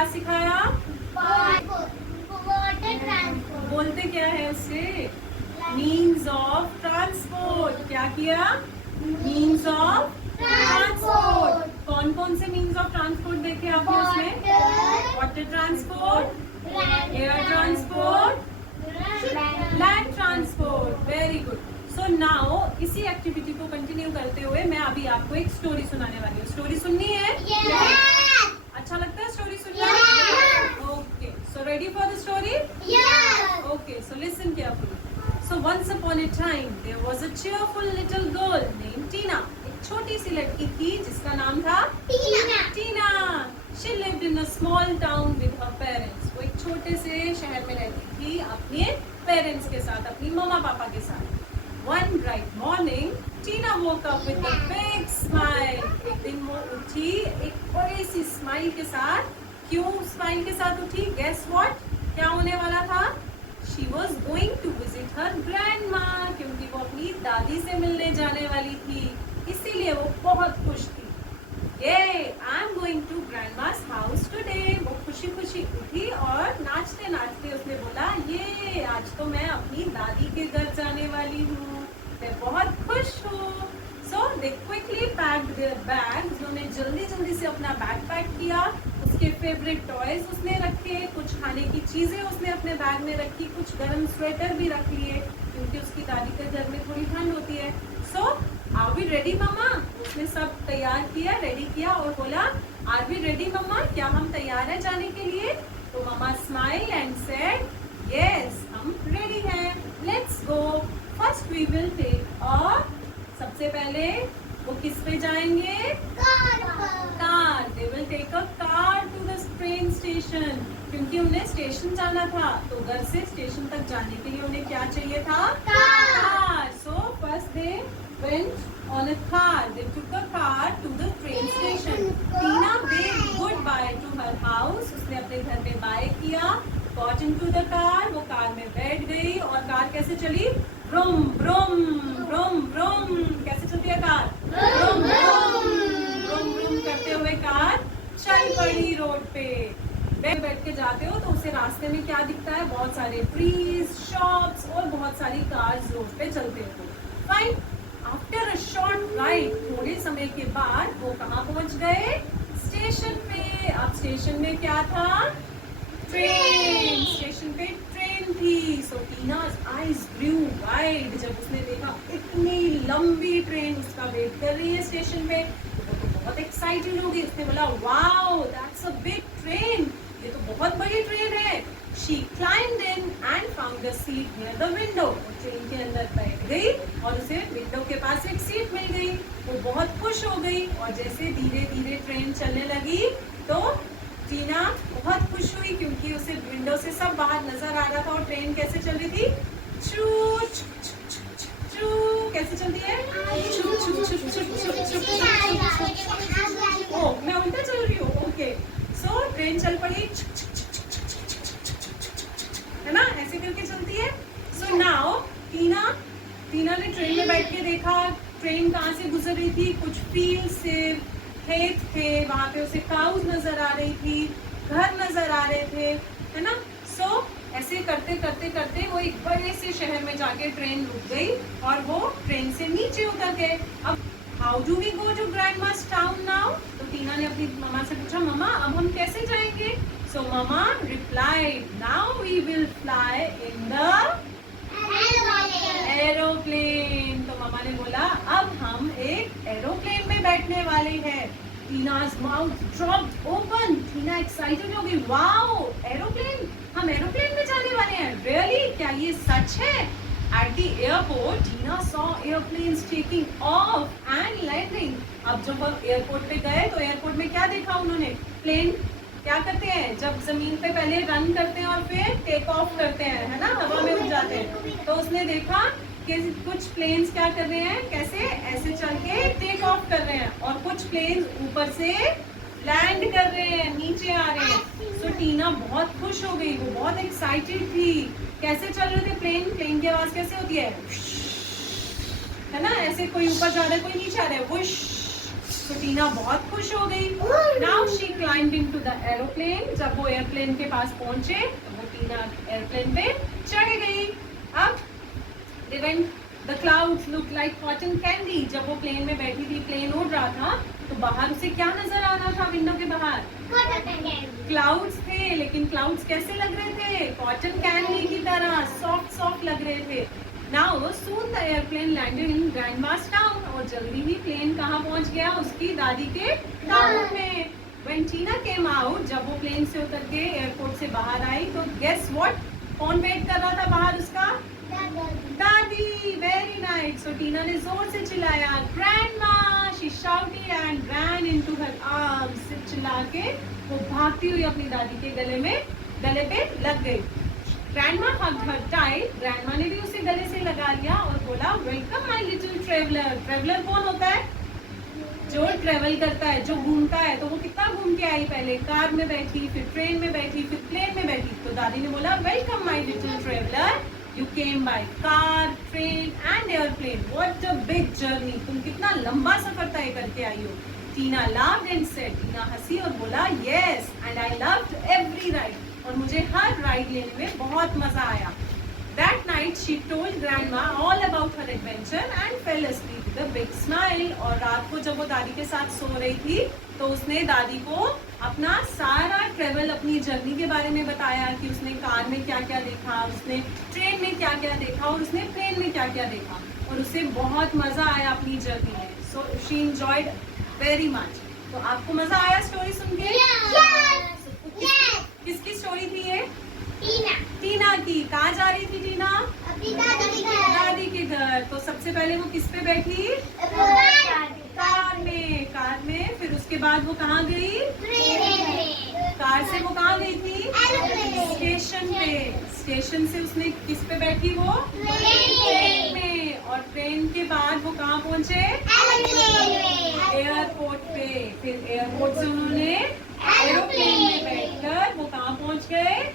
क्या सिखाया? Water transport. बोलते क्या है उससे? Means of transport. क्या किया? Means of transport. कौन कौन से मीन्स ऑफ ट्रांसपोर्ट देखे आपने उसमें? Water transport, air transport, land transport. Very good. So now इसी एक्टिविटी को कंटिन्यू करते हुए मैं अभी आपको एक स्टोरी सुनाने वाली हूँ। स्टोरी सुननी है? अच्छा लगता है स्टोरी सुनना? Okay, so ready for the story? Okay, so listen carefully. So once upon a time there was a cheerful little girl named Tina. एक छोटी सी लड़की थी जिसका नाम था टीना। She lived in a small town with her parents. वो एक छोटे से शहर में रहती थी अपने पेरेंट्स के साथ, अपनी मम्मा पापा के साथ। One bright morning, Tina woke up with a big smile. एक दिन वो उठी एक बड़ी सी स्माइल के साथ। क्यों स्माइल के साथ उठी? Guess what? क्या होने वाला था? She was going to visit her grandma, क्योंकि वो अपनी दादी से मिलने जाने वाली थी, इसीलिए वो बहुत खुश थी। Yay! I'm going to grandma's house today. वो खुशी खुशी उठी और नाचते नाचते उसने बोला, ये आज तो मैं अपनी दादी के घर जाने वाली हूँ, मैं बहुत खुश हूँ। So they quickly packed their bags. उन्होंने जल्दी जल्दी से अपना बैग पैक किया। उसके फेवरेट टॉयज उसने रखे, कुछ खाने की चीजें उसने अपने बैग में रखी, कुछ गर्म स्वेटर भी रख लिए क्योंकि उसकी दादी के घर में थोड़ी ठंड होती है। So are we ready मम्मा? उसने सब तैयार किया, रेडी किया और बोला, are we ready मम्मा? क्या हम तैयार हैं जाने के लिए? तो मम्मा स्माइल एंड सेड, yes, हम रेडी हैं, let's go. First we will take a, सबसे पहले वो किस पे जाएंगे? Car. They will take a car to the train station. क्योंकि उन्हें स्टेशन जाना था, तो घर से स्टेशन तक जाने के लिए उन्हें क्या चाहिए था? Car. So first they went on a car. They took a car to the train station. Tina waved goodbye to her house. उसने अपने घर में बाय किया. Got into the car. वो कार में बैठ गई और कार कैसे चली? Vroom vroom vroom vroom. कैसे चलती है car? Vroom vroom vroom vroom करते हुए कार चल पड़ी रोड पे। बैठ के जाते हो तो उसे रास्ते में क्या दिखता है? बहुत सारे ट्रीज, शॉप्स और बहुत सारी कार्स रोड पे चलते हो। Fine. After a short ride, थोड़े समय के बाद वो कहाँ पहुंच गए? स्टेशन पे। अब स्टेशन में क्या था? ट्रेन। स्टेशन पे ट्रेन थी। सो टीना's eyes grew wide. जब उसने देखा इतनी लंबी ट्रेन उसका वेट कर रही है स्टेशन पे, तो वो तो बहुत एक्साइटेड हो गई। उसने बोला, wow, that's a big train, ये तो बहुत बड़ी ट्रेन है। She climbed in and found a seat near the window. वो ट्रेन के अंदर बैठ गई और उसे विंडो के पास एक सीट मिल गई। वो बहुत खुश हो गई और जैसे धीरे धीरे ट्रेन चलने लगी तो टीना बहुत खुश हुई क्योंकि उसे विंडो से सब बाहर नजर आ रहा था। और ट्रेन कैसे चल रही थी? चू चू चू चू चू। कैसे चलती है? चू चू चू चू चू चू। ओ, मैं उल्टा चल रही हूँ। ओके, सो ट्रेन चल पड़ी, है ना, ऐसे करके चलती है। सो नाउ टीना ने ट्रेन में बैठ के देखा ट्रेन कहाँ से गुजर रही थी। कुछ फील्ड से, खेत थे, वहां पे उसे काउज नजर आ रही थी, घर नजर आ रहे थे, है ना। सो ऐसे करते करते करते वो एक बड़े से शहर में जाके ट्रेन रुक गई और वो ट्रेन से नीचे उतर गए। अब how do we go to grandma's town now? तो टीना ने अपनी मम्मा से पूछा, मम्मा अब हम कैसे जाएंगे? So mamma replied, now we will fly in the aeroplane. तो मम्मा ने बोला, अब हम एक एरोप्लेन में बैठने वाले हैं। टीना's mouth dropped open. टीना एक्साइटेड हो गई, वाओ, एरोप्लेन, हम एरोप्लेन में जाने वाले हैं। रियली? क्या ये सच है? At the airport, Tina saw airplanes taking off and landing. अब जब वो एयरपोर्ट पे गए तो एयरपोर्ट में क्या देखा उन्होंने? प्लेन क्या करते हैं? जब जमीन पे पहले रन करते हैं और फिर टेक ऑफ करते हैं, है ना, हवा में उड़ जाते हैं। तो उसने देखा कि कुछ प्लेन्स क्या कर रहे हैं, कैसे ऐसे चल के टेक ऑफ कर रहे हैं और कुछ प्लेन्स ऊपर से लैंड कर रहे हैं, नीचे आ रहे हैं। सो टीना बहुत खुश हो गई, वो बहुत एक्साइटेड थी। कैसे चल रहे थे प्लेन की आवाज कैसे होती है ना, ऐसे कोई ऊपर जा रहा है कोई नीचे आ रहा है, वुश सो टीना बहुत खुश हो गई। Now she climbed into the aeroplane. जब वो एयरप्लेन के पास पहुंचे तो वो टीना एयरप्लेन पे चढ़ गई। अब they went, the clouds looked like cotton candy। जब वो प्लेन में बैठी थी, प्लेन उड़ रहा था, तो बाहर उसे क्या नजर आ रहा था विंडो के बाहर? क्लाउड्स थे, लेकिन क्लाउड्स कैसे लग रहे थे? कॉटन कैंडी की तरह सॉफ्ट सॉफ्ट लग रहे थे। Now soon the airplane landed in grandma's town. और जल्दी ही प्लेन कहाँ पहुंच गया? उसकी दादी के टाउन में। When Tina came out, जब वो प्लेन से उतर के एयरपोर्ट से बाहर आई, तो गेस व्हाट? कौन वेट कर रहा था बाहर उसका? दादी। Very nice. सो टीना ने जोर से चिल्लाया, grandma. She shouted and ran into her arms. चिल्ला के वो भागती हुई अपनी दादी के गले पे लग गई। ग्रैंडमा हग्ड हर टाइट। ग्रैंडमा ने भी उसे गले से लगा लिया और बोला, welcome my little traveller. Traveller कौन होता है? जो ट्रेवल करता है, जो घूमता है। तो वो कितना घूम के आई? पहले कार में बैठी, फिर ट्रेन में बैठी, फिर प्लेन में बैठी। तो दादी ने बोला, welcome my little traveller, you came by car, train and airplane. What a big journey. तुम कितना लंबा सफर तय करके आई हो। टीना लाफ्ड एंड सेड। टीना हंसी और बोला, yes and I loved every ride. और मुझे हर राइड लेने में बहुत मजा आया। That night she told grandma all about her adventure and fell asleep with a big smile। और रात को जब वो दादी के साथ सो रही थी, तो उसने दादी को अपना सारा ट्रेवल, अपनी जर्नी के बारे में बताया कि उसने कार में क्या क्या देखा, उसने ट्रेन में क्या क्या देखा और उसने प्लेन में क्या क्या देखा। और उसे बहुत मजा आया अपनी जर्नी में। So she enjoyed very much. तो आपको मजा आया स्टोरी सुन के? किसकी स्टोरी थी ये? टीना की। कहाँ जा रही थी टीना? अपनी दादी के घर। तो सबसे पहले वो किस पे बैठी? कार में। फिर उसके बाद वो कहाँ गई? कार से वो कहाँ गई थी? स्टेशन पे। स्टेशन से उसने किस पे बैठी? वो ट्रेन में। और ट्रेन के बाद वो कहाँ पहुँचे? एयरपोर्ट पे। फिर एयरपोर्ट से उन्होंने एरोप्लेन में बैठकर वो कहाँ पहुँच गए?